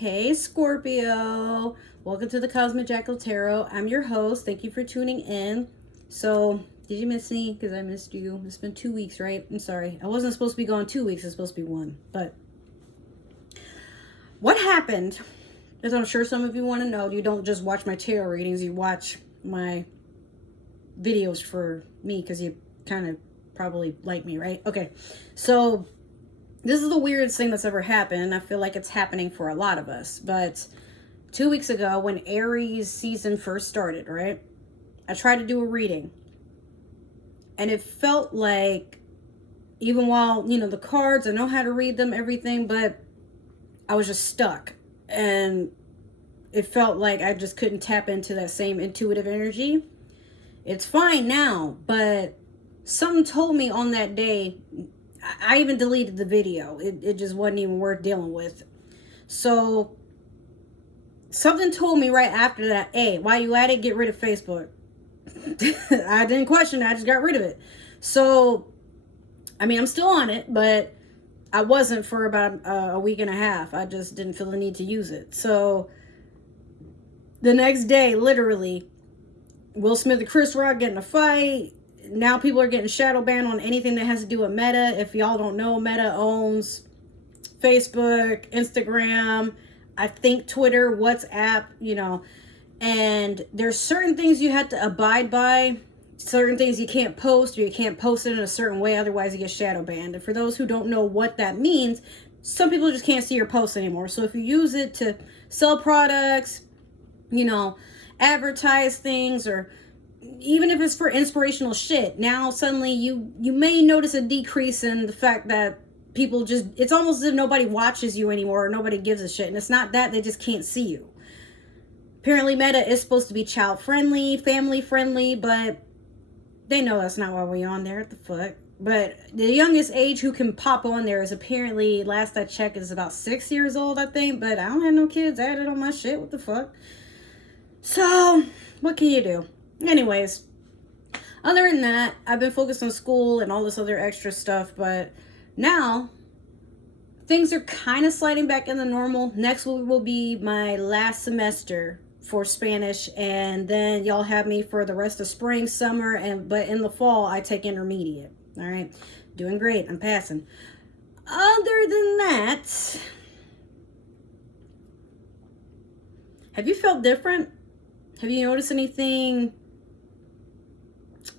Hey Scorpio, welcome to the Cosmic Jackal Tarot. I'm your host. Thank you for tuning in. So, did you miss me? Because I missed you. It's been 2 weeks, right? I'm sorry. I wasn't supposed to be gone 2 weeks. It's supposed to be one. But what happened, as I'm sure some of you want to know, you don't just watch my tarot readings, you watch my videos for me because you kind of probably like me, right? Okay, so this is the weirdest thing that's ever happened. I feel like it's happening for a lot of us. But 2 weeks ago, when Aries season first started, right, I tried to do a reading. And it felt like, even while, the cards, I know how to read them, everything, but I was just stuck. And it felt like I just couldn't tap into that same intuitive energy. It's fine now, but something told me on that day, I even deleted the video. It just wasn't even worth dealing with. So something told me right after that, hey, while you at it, get rid of Facebook. I didn't question it. I just got rid of it. So, I mean, I'm still on it, but I wasn't for about a week and a half. I just didn't feel the need to use it. So the next day, literally, Will Smith and Chris Rock getting a fight. Now people are getting shadow banned on anything that has to do with Meta. If y'all don't know, Meta owns Facebook, Instagram, I think Twitter, WhatsApp, and there's certain things you have to abide by, certain things you can't post, or you can't post it in a certain way, otherwise you get shadow banned. And for those who don't know what that means, some people just can't see your posts anymore. So if you use it to sell products, advertise things, or even if it's for inspirational shit, now suddenly you may notice a decrease in the fact that people just, it's almost as if nobody watches you anymore, or nobody gives a shit. And it's not that, they just can't see you. Apparently Meta is supposed to be child friendly, family friendly, but they know that's not why we're on there. What the fuck? But the youngest age who can pop on there is apparently, last I checked, is about 6 years old, I think. But I don't have no kids added on my shit. What the fuck? So, what can you do? Anyways, other than that, I've been focused on school and all this other extra stuff. But now, things are kind of sliding back into normal. Next week will be my last semester for Spanish, and then y'all have me for the rest of spring, summer, but in the fall I take intermediate. All right, doing great. I'm passing. Other than that, have you felt different? Have you noticed anything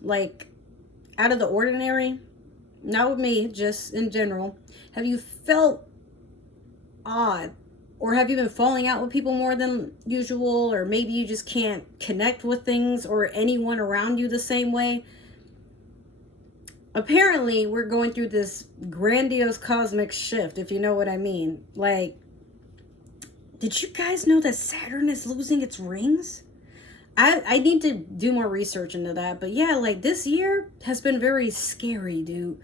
like out of the ordinary? Not with me, just in general. Have you felt odd? Or have you been falling out with people more than usual? Or maybe you just can't connect with things or anyone around you the same way? Apparently, we're going through this grandiose cosmic shift, if you know what I mean. Like, did you guys know that Saturn is losing its rings? I need to do more research into that. But yeah, like, this year has been very scary, dude.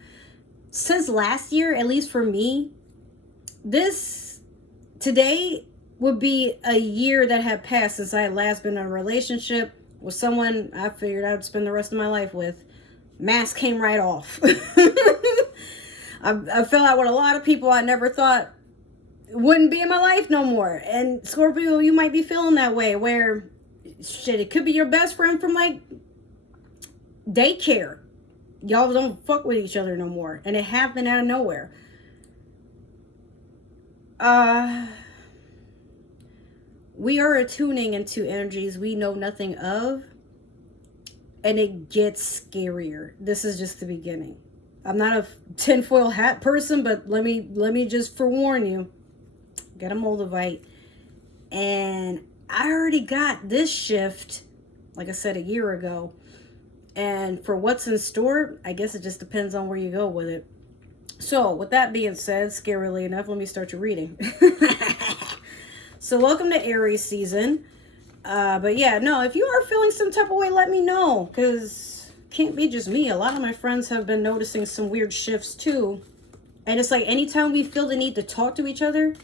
Since last year, at least for me, today would be a year that had passed since I had last been in a relationship with someone I figured I'd spend the rest of my life with. Mask came right off. I fell out with a lot of people I never thought wouldn't be in my life no more. And Scorpio, you might be feeling that way, where shit, it could be your best friend from like daycare. Y'all don't fuck with each other no more, and it happened out of nowhere. We are attuning into energies we know nothing of, and it gets scarier. This is just the beginning. I'm not a tinfoil hat person, but let me just forewarn you. Got a Moldavite, and I already got this shift, like I said, a year ago. And for what's in store, I guess it just depends on where you go with it. So, with that being said, scarily enough, let me start your reading. So, welcome to Aries season. But yeah, no, if you are feeling some type of way, let me know. Because it can't be just me. A lot of my friends have been noticing some weird shifts too. And it's like anytime we feel the need to talk to each other,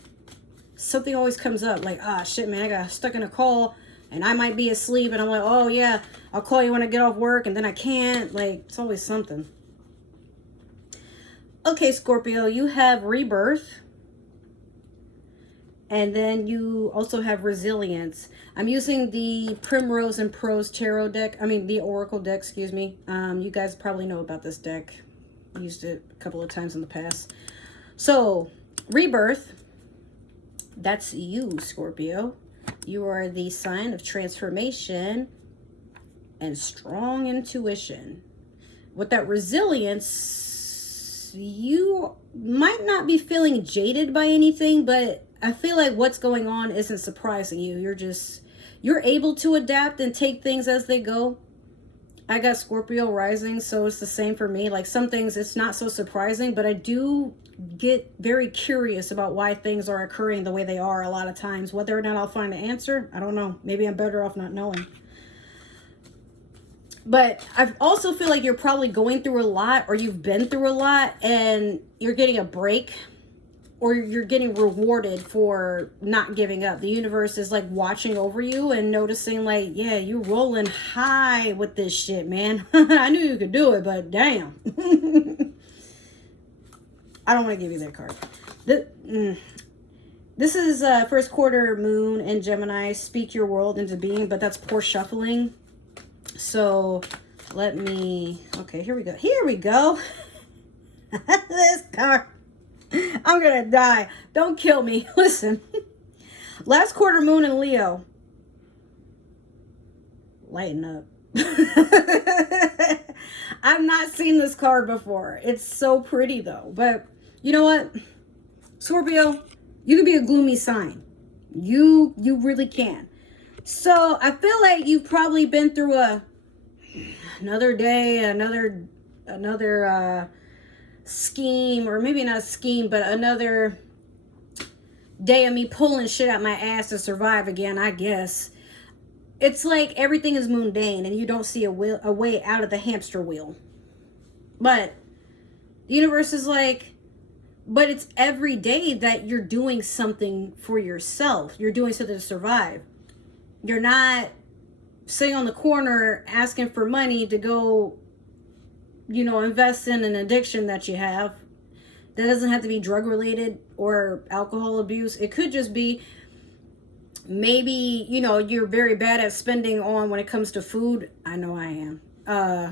something always comes up. Like, shit, man, I got stuck in a call. And I might be asleep. And I'm like, oh, yeah, I'll call you when I get off work. And then I can't. Like, it's always something. Okay, Scorpio, you have rebirth. And then you also have resilience. I'm using the Primrose and Prose Tarot deck. I mean, the Oracle deck, excuse me. You guys probably know about this deck. I used it a couple of times in the past. So, Rebirth. That's you, Scorpio. You are the sign of transformation and strong intuition. With that resilience, you might not be feeling jaded by anything, but I feel like what's going on isn't surprising you. You're able to adapt and take things as they go. I got Scorpio rising, so it's the same for me. Like some things, it's not so surprising, but I do get very curious about why things are occurring the way they are a lot of times. Whether or not I'll find an answer, I don't know. Maybe I'm better off not knowing. But I also feel like you're probably going through a lot, or you've been through a lot, and you're getting a break, or you're getting rewarded for not giving up. The universe is like watching over you and noticing like, yeah, you're rolling high with this shit, man. I knew you could do it, but damn. I don't want to give you that card. This is first quarter moon in Gemini. Speak your world into being, but that's poor shuffling. So let me, okay, here we go. Here we go. This card. I'm going to die. Don't kill me. Listen. Last quarter moon in Leo. Lighten up. I've not seen this card before. It's so pretty though. But you know what? Scorpio, you can be a gloomy sign. You really can. So I feel like you've probably been through another day, another scheme, or maybe not a scheme, but another day of me pulling shit out my ass to survive again, I guess. It's like everything is mundane and you don't see a way out of the hamster wheel. But the universe is like, but it's every day that you're doing something for yourself. You're doing something to survive. You're not sitting on the corner asking for money to go, you know, invest in an addiction that you have. That doesn't have to be drug related or alcohol abuse. It could just be maybe, you know, you're very bad at spending on when it comes to food. I know I am.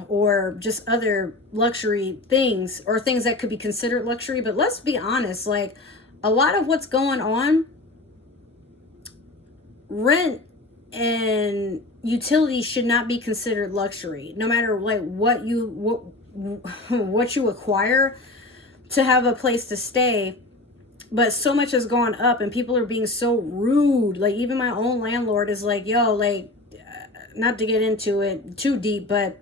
Or just other luxury things, or things that could be considered luxury. But let's be honest, like a lot of what's going on, rent and utilities should not be considered luxury, no matter like what you acquire to have a place to stay. But so much has gone up and people are being so rude. Like even my own landlord is like, yo, like, not to get into it too deep, but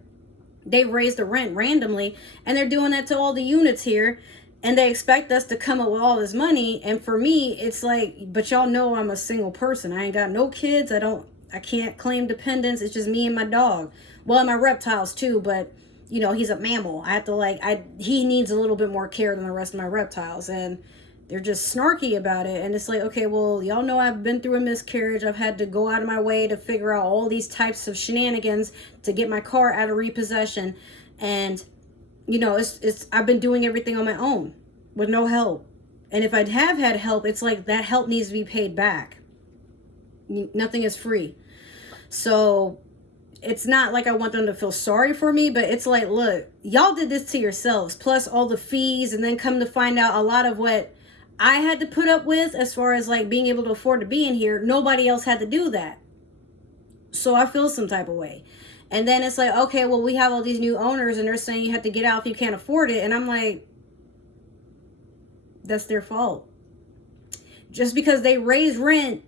they raised the rent randomly and they're doing that to all the units here, and they expect us to come up with all this money. And for me, it's like, but y'all know I'm a single person. I ain't got no kids. I can't claim dependents. It's just me and my dog. Well, and my reptiles too, but you know, he's a mammal. I have to he needs a little bit more care than the rest of my reptiles, and they're just snarky about it. And it's like, okay, well, y'all know I've been through a miscarriage. I've had to go out of my way to figure out all these types of shenanigans to get my car out of repossession. And, you know, I've been doing everything on my own with no help. And if I have had help, it's like that help needs to be paid back. Nothing is free. So it's not like I want them to feel sorry for me, but it's like, look, y'all did this to yourselves, plus all the fees, and then come to find out a lot of what I had to put up with as far as like being able to afford to be in here. Nobody else had to do that. So I feel some type of way. And then it's like, okay, well, we have all these new owners and they're saying you have to get out if you can't afford it. And I'm like, that's their fault. Just because they raise rent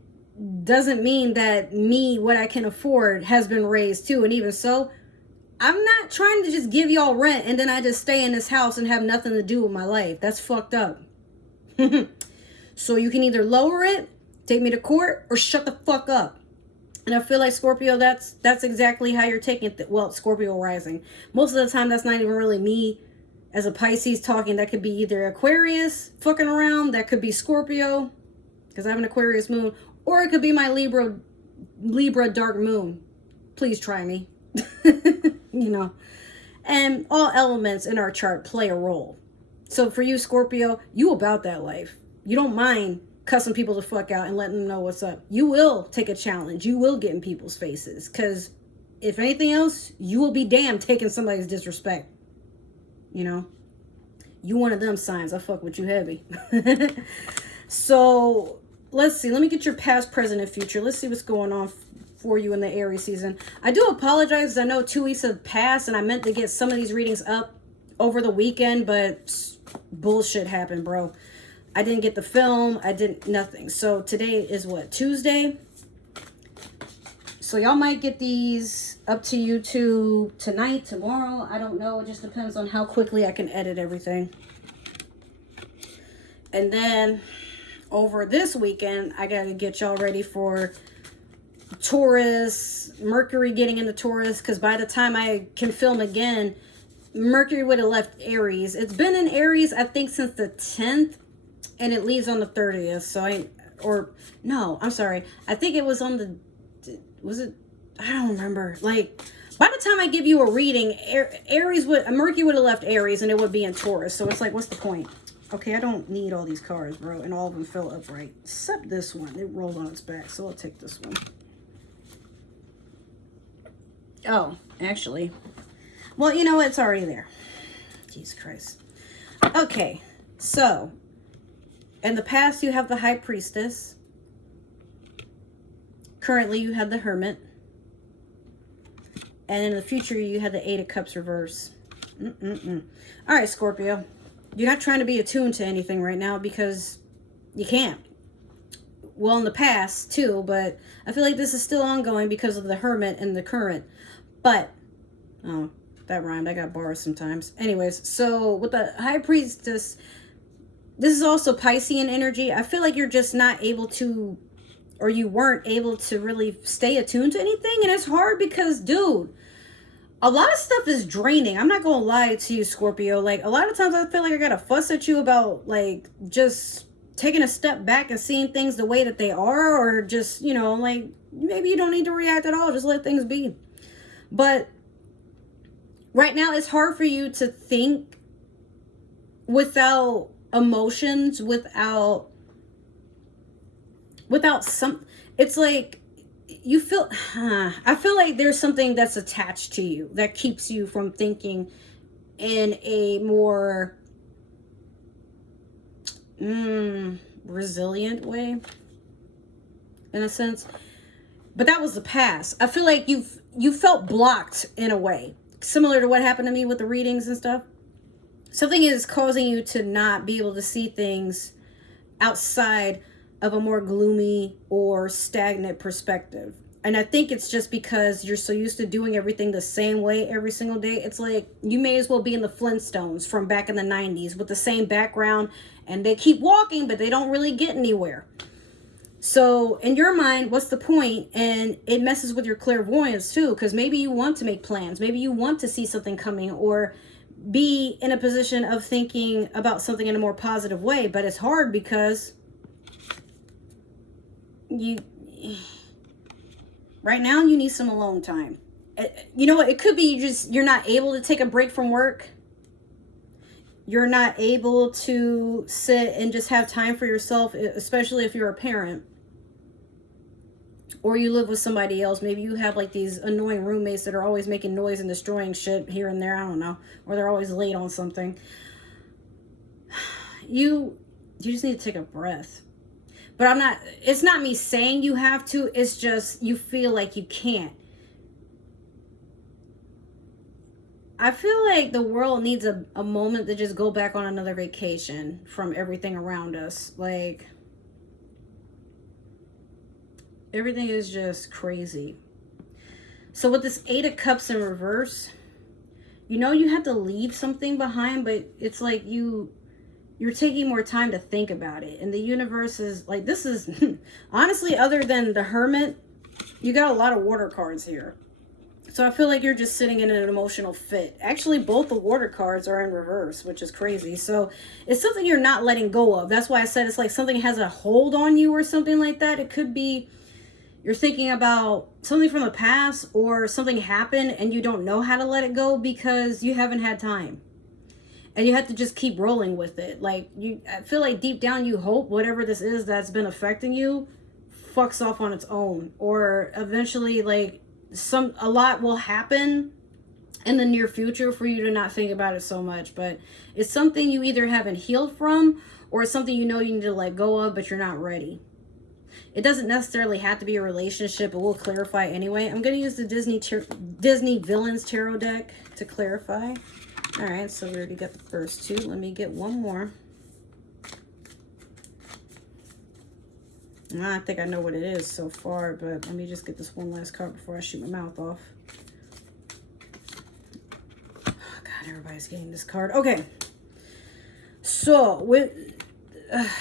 doesn't mean that what I can afford has been raised too. And even so, I'm not trying to just give y'all rent and then I just stay in this house and have nothing to do with my life. That's fucked up. So you can either lower it, take me to court, or shut the fuck up. And I feel like Scorpio, that's exactly how you're taking it. Well, Scorpio rising. Most of the time, that's not even really me as a Pisces talking. That could be either Aquarius fucking around. That could be Scorpio, because I have an Aquarius moon. Or it could be my Libra dark moon. Please try me. You know. And all elements in our chart play a role. So for you, Scorpio, you about that life. You don't mind cussing people the fuck out and letting them know what's up. You will take a challenge. You will get in people's faces. Because if anything else, you will be damned taking somebody's disrespect. You know? You one of them signs. I fuck with you heavy. So, let's see. Let me get your past, present, and future. Let's see what's going on for you in the Aries season. I do apologize. I know 2 weeks have passed and I meant to get some of these readings up over the weekend, but bullshit happened, bro. I didn't get the film. I didn't, nothing. So today is what, Tuesday? So y'all might get these up to YouTube tonight, tomorrow. I don't know. It just depends on how quickly I can edit everything. And then over this weekend, I got to get y'all ready for Taurus, Mercury getting into Taurus, because by the time I can film again, Mercury would have left Aries. It's been in Aries, I think, since the 10th, and it leaves on the 30th. So I'm sorry. I think it was on the, was it? I don't remember. Like, by the time I give you a reading, Mercury would have left Aries, and it would be in Taurus. So it's like, what's the point? Okay, I don't need all these cards, bro, and all of them fell upright, except this one. It rolled on its back, so I'll take this one. Oh, actually, well, you know, it's already there. Jesus Christ. Okay, so in the past, you have the High Priestess. Currently, you have the Hermit. And in the future, you have the Eight of Cups reverse. All right, Scorpio. You're not trying to be attuned to anything right now because you can't. Well, in the past, too, but I feel like this is still ongoing because of the Hermit and the current. But, oh, that rhymed. I got bars sometimes. Anyways, so with the High Priestess, this is also Piscean energy. I feel like you're just not able to, or you weren't able to really stay attuned to anything. And it's hard because, dude, a lot of stuff is draining. I'm not gonna lie to you, Scorpio. Like, a lot of times I feel like I gotta fuss at you about, like, just taking a step back and seeing things the way that they are, or just, you know, like, maybe you don't need to react at all. Just let things be. But right now, it's hard for you to think without emotions, without some, it's like, you feel, I feel like there's something that's attached to you that keeps you from thinking in a more resilient way, in a sense. But that was the past. I feel like you felt blocked in a way, similar to what happened to me with the readings and stuff. Something is causing you to not be able to see things outside of a more gloomy or stagnant perspective. And I think it's just because you're so used to doing everything the same way every single day. It's like you may as well be in the Flintstones from back in the 90s with the same background, and they keep walking, but they don't really get anywhere. So in your mind, what's the point? And it messes with your clairvoyance too, because maybe you want to make plans. Maybe you want to see something coming, or be in a position of thinking about something in a more positive way. But it's hard because right now you need some alone time. You know what? It could be you're not able to take a break from work. You're not able to sit and just have time for yourself, especially if you're a parent. Or you live with somebody else. Maybe you have like these annoying roommates that are always making noise and destroying shit here and there. I don't know. Or they're always late on something. You just need to take a breath. But it's not me saying you have to. It's just you feel like you can't. I feel like the world needs a moment to just go back on another vacation from everything around us. Like, everything is just crazy. So with this Eight of Cups in reverse, you know you have to leave something behind, but it's like you're taking more time to think about it. And the universe is like, this is, honestly, other than the Hermit, you got a lot of water cards here. So I feel like you're just sitting in an emotional fit. Actually, both the water cards are in reverse, which is crazy. So it's something you're not letting go of. That's why I said it's like something has a hold on you or something like that. It could be you're thinking about something from the past, or something happened and you don't know how to let it go because you haven't had time. And you have to just keep rolling with it. Like, I feel like deep down you hope whatever this is that's been affecting you fucks off on its own. Or eventually, like, a lot will happen in the near future for you to not think about it so much. But it's something you either haven't healed from, or it's something you know you need to let go of, but you're not ready. It doesn't necessarily have to be a relationship, but we'll clarify anyway. I'm going to use the Disney Villains Tarot deck to clarify. All right, so we already got the first two. Let me get one more. I think I know what it is so far, but let me just get this one last card before I shoot my mouth off. Oh, God, everybody's getting this card. Okay. So,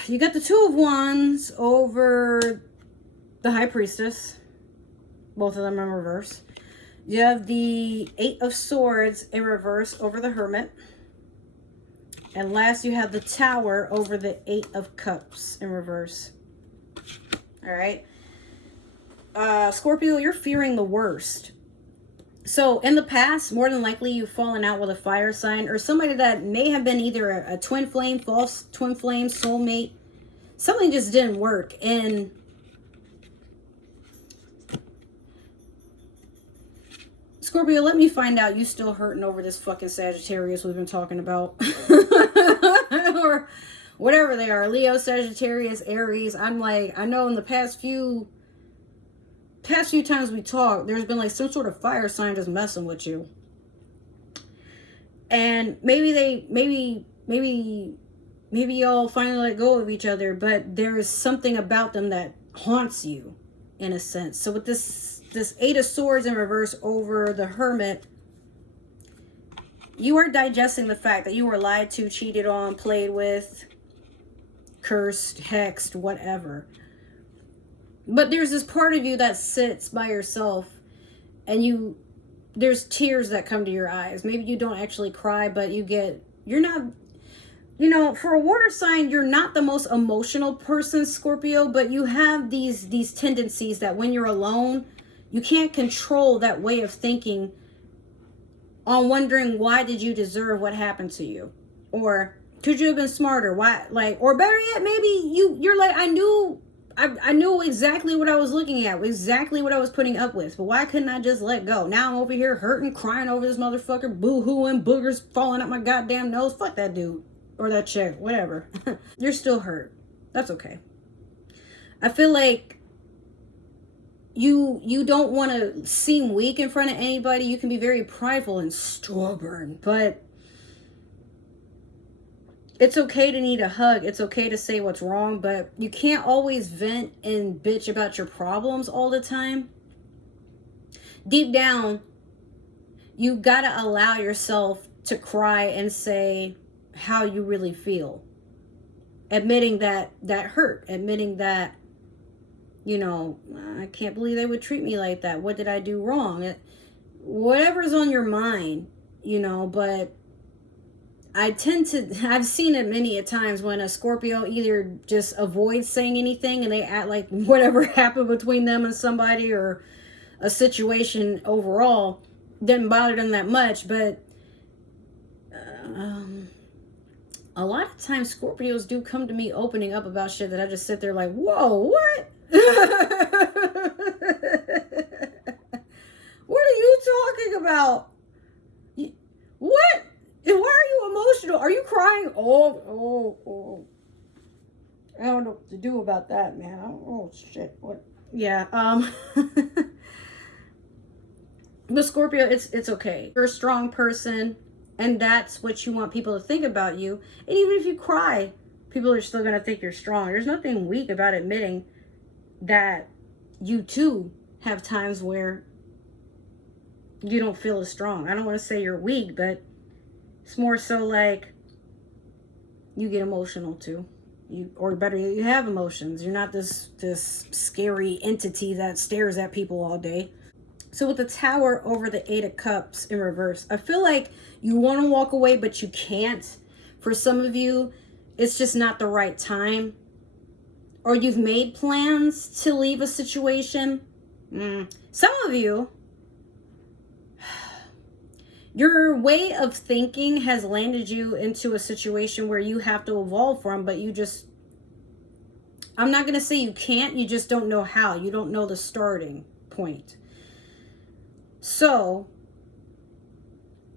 you got the Two of Wands over the High Priestess. Both of them in reverse. You have the Eight of Swords in reverse over the Hermit. And last, you have the Tower over the Eight of Cups in reverse. All right. Scorpio, you're fearing the worst. So in the past, more than likely, you've fallen out with a fire sign or somebody that may have been either a twin flame, false twin flame, soulmate. Something just didn't work. And Scorpio, let me find out you still hurting over this fucking Sagittarius we've been talking about. Or whatever they are. Leo, Sagittarius, Aries. I'm like, I know in the past few times we talked, there's been like some sort of fire sign just messing with you. And maybe y'all finally let go of each other, but there is something about them that haunts you in a sense. So with this Eight of Swords in reverse over the Hermit, you are digesting the fact that you were lied to, cheated on, played with, cursed, hexed, whatever. But there's this part of you that sits by yourself and there's tears that come to your eyes. Maybe you don't actually cry, but you're not, for a water sign, you're not the most emotional person, Scorpio, but you have these tendencies that when you're alone, you can't control that way of thinking on wondering why did you deserve what happened to you? Or could you have been smarter? Why, or better yet, maybe you're like, I knew exactly what I was looking at, exactly what I was putting up with, but why couldn't I just let go? Now I'm over here hurting, crying over this motherfucker, boo-hooing, boogers falling out my goddamn nose. Fuck that dude or that chick, whatever. You're still hurt. That's okay. I feel like you don't want to seem weak in front of anybody. You can be very prideful and stubborn, but it's okay to need a hug. It's okay to say what's wrong, but you can't always vent and bitch about your problems all the time. Deep down, you gotta allow yourself to cry and say how you really feel. Admitting that hurt. Admitting that, I can't believe they would treat me like that. What did I do wrong? Whatever's on your mind, but I've seen it many a times when a Scorpio either just avoids saying anything and they act like whatever happened between them and somebody or a situation overall didn't bother them that much. But a lot of times Scorpios do come to me opening up about shit that I just sit there like, whoa, what? What are you talking about? What? And why are you emotional? Are you crying? Oh. I don't know what to do about that, man. Oh, shit. What? Yeah. But Scorpio, it's okay. You're a strong person, and that's what you want people to think about you. And even if you cry, people are still going to think you're strong. There's nothing weak about admitting that you, too, have times where you don't feel as strong. I don't want to say you're weak, but it's more so like you get emotional too. Or better, you have emotions. You're not this scary entity that stares at people all day. So with the Tower over the Eight of Cups in reverse, I feel like you want to walk away, but you can't. For some of you, it's just not the right time. Or you've made plans to leave a situation. Some of you, Your way of thinking has landed you into a situation where you have to evolve from, but you just, I'm not going to say you can't, you just don't know how. You don't know the starting point. So,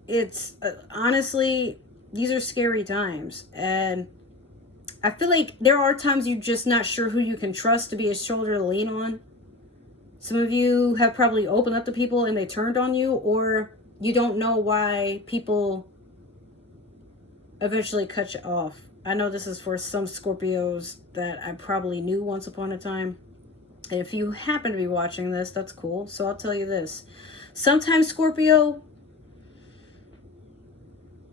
it's honestly, these are scary times. And I feel like there are times you're just not sure who you can trust to be a shoulder to lean on. Some of you have probably opened up to people and they turned on you, or you don't know why people eventually cut you off. I know this is for some Scorpios that I probably knew once upon a time. And if you happen to be watching this, that's cool. So I'll tell you this. Sometimes, Scorpio,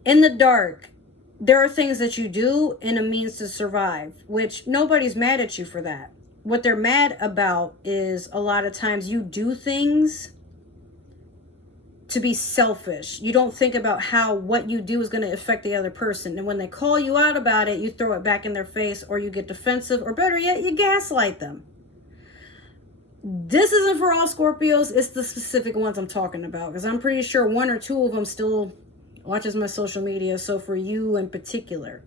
in the dark, there are things that you do in a means to survive, which nobody's mad at you for that. What they're mad about is a lot of times you do things to be selfish. You don't think about how what you do is going to affect the other person. And when they call you out about it, you throw it back in their face, or you get defensive, or better yet, you gaslight them. This isn't for all Scorpios. It's the specific ones I'm talking about, because I'm pretty sure one or two of them still watches my social media. So for you in particular,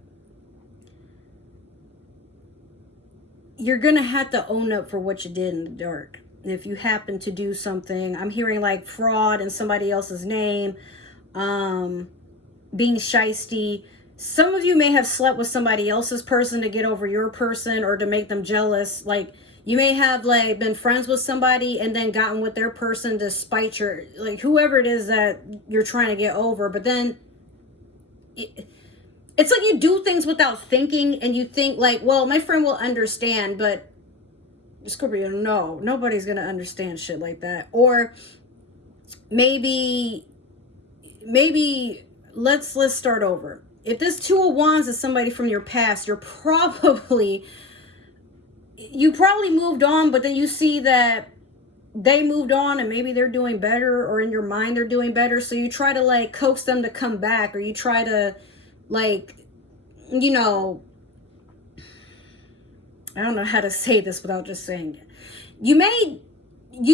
you're going to have to own up for what you did in the dark. If you happen to do something, I'm hearing like fraud in somebody else's name, being shisty. Some of you may have slept with somebody else's person to get over your person or to make them jealous. Like, you may have like been friends with somebody and then gotten with their person to spite your, like, whoever it is that you're trying to get over. But then it's like you do things without thinking, and you think like, well, my friend will understand, but Scorpio, no, nobody's gonna understand shit like that. Or maybe let's start over. If this Two of Wands is somebody from your past, you probably moved on, but then you see that they moved on and maybe they're doing better, or in your mind they're doing better, so you try to like coax them to come back, or you try to like, you know, I don't know how to say this without just saying it. You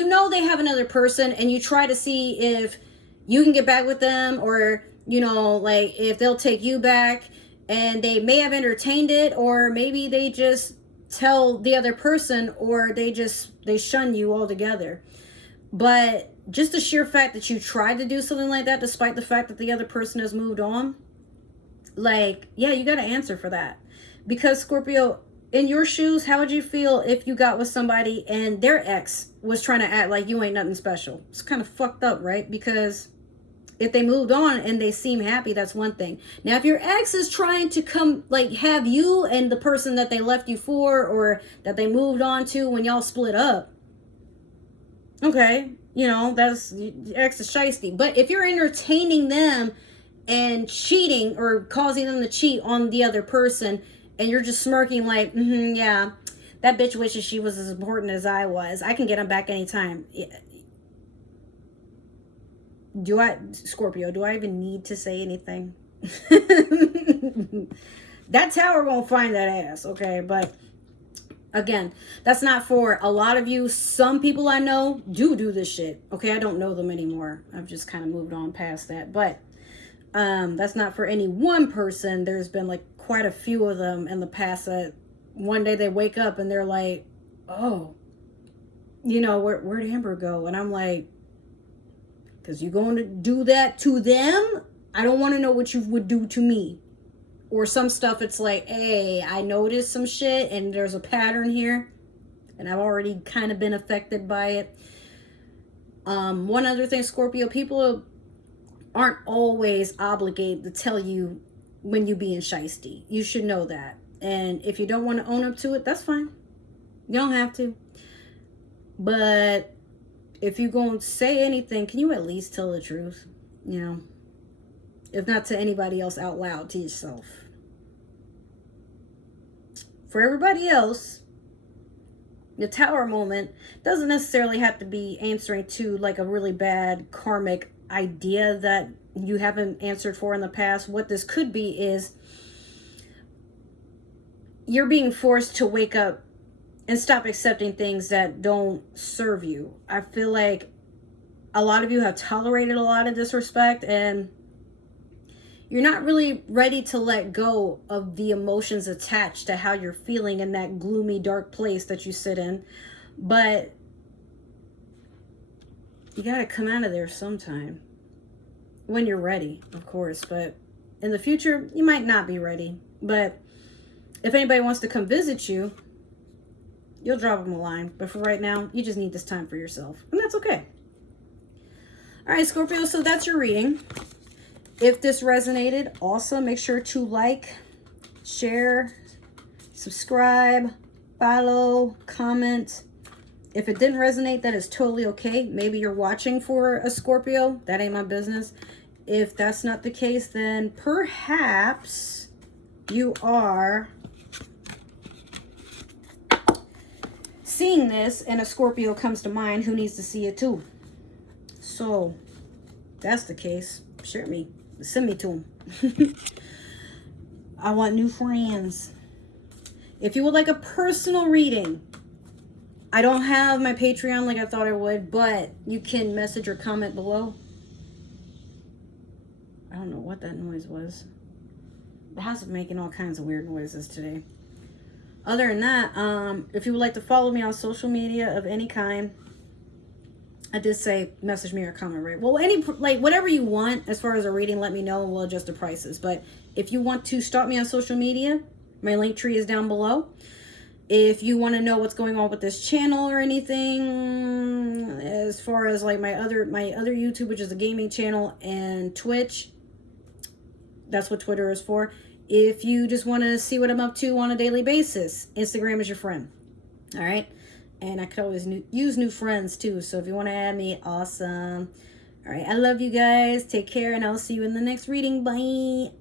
know they have another person, and you try to see if you can get back with them, or, you know, like if they'll take you back, and they may have entertained it, or maybe they just tell the other person, or they shun you altogether. But just the sheer fact that you tried to do something like that, despite the fact that the other person has moved on, like, yeah, you got to answer for that. Because Scorpio, in your shoes, how would you feel if you got with somebody and their ex was trying to act like you ain't nothing special? It's kind of fucked up, right? Because if they moved on and they seem happy, that's one thing. Now, if your ex is trying to come, like, have you and the person that they left you for, or that they moved on to when y'all split up, okay, you know, that's, ex is shiesty. But if you're entertaining them and cheating, or causing them to cheat on the other person, and you're just smirking like, yeah, that bitch wishes she was as important as I was. I can get him back anytime. Scorpio, do I even need to say anything? That tower won't find that ass, okay? But again, that's not for a lot of you. Some people I know do this shit, okay? I don't know them anymore. I've just kind of moved on past that. But that's not for any one person. There's been like quite a few of them in the past that one day they wake up and they're like, oh, you know, where'd Amber go? And I'm like, because you're going to do that to them? I don't want to know what you would do to me. Or some stuff, it's like, hey, I noticed some shit and there's a pattern here, and I've already kind of been affected by it. One other thing, Scorpio, people aren't always obligated to tell you when you being shiesty. You should know that. And if you don't want to own up to it, that's fine. You don't have to. But if you're going to say anything, can you at least tell the truth? You know, if not to anybody else, out loud to yourself. For everybody else, the tower moment doesn't necessarily have to be answering to like a really bad karmic idea that you haven't answered for in the past. What this could be is you're being forced to wake up and stop accepting things that don't serve you. I feel like a lot of you have tolerated a lot of disrespect, and you're not really ready to let go of the emotions attached to how you're feeling in that gloomy, dark place that you sit in. But you got to come out of there sometime. When you're ready, of course. But in the future, you might not be ready. But if anybody wants to come visit you, you'll drop them a line. But for right now, you just need this time for yourself. And that's okay. All right, Scorpio, so that's your reading. If this resonated, awesome. Make sure to like, share, subscribe, follow, comment. If it didn't resonate, that is totally okay. Maybe you're watching for a Scorpio. That ain't my business. If that's not the case, then perhaps you are seeing this and a Scorpio comes to mind who needs to see it too. So, that's the case. Share me. Send me to them. I want new friends. If you would like a personal reading, I don't have my Patreon like I thought I would, but you can message or comment below. I don't know what that noise was. The house is making all kinds of weird noises today. Other than that, if you would like to follow me on social media of any kind, I did say message me or comment, right? Well, whatever you want as far as a reading, let me know and we'll adjust the prices. But if you want to stalk me on social media, my link tree is down below. If you want to know what's going on with this channel or anything, as far as like my other YouTube, which is a gaming channel, and Twitch, that's what Twitter is for. If you just want to see what I'm up to on a daily basis, Instagram is your friend. All right. And I could always use new friends too. So if you want to add me, awesome. All right. I love you guys. Take care. And I'll see you in the next reading. Bye.